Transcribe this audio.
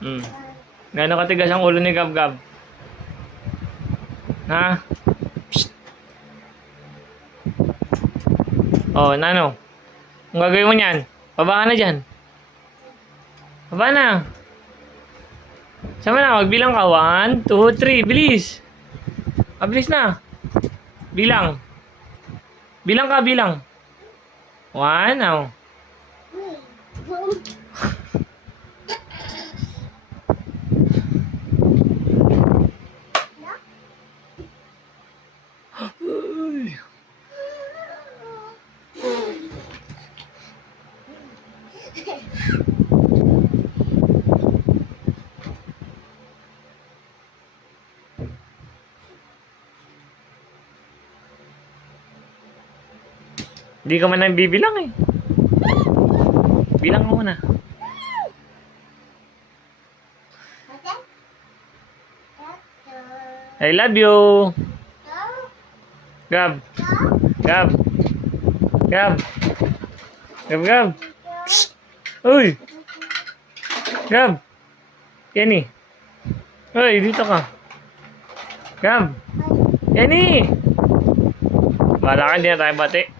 Hmm. Gano'ng katigas ang ulo ni Gab Gab? Ha? Psst. Oh, Nano. Ang gagawin mo niyan? Baba ka na dyan. Baba na. Sama na, magbilang ka. 1, 2, 3. Bilis. Bilis na. Bilang. Bilang ka, bilang. 1, oh. Hindi ka man bibilang eh. Bilang ka muna. I love you. Gab. Gab. Gab. Gab, Gab. Psst. Uy. Gab. Kenny. Uy, dito ka. Gab. Kenny. Bala ka, hindi na tayo bati.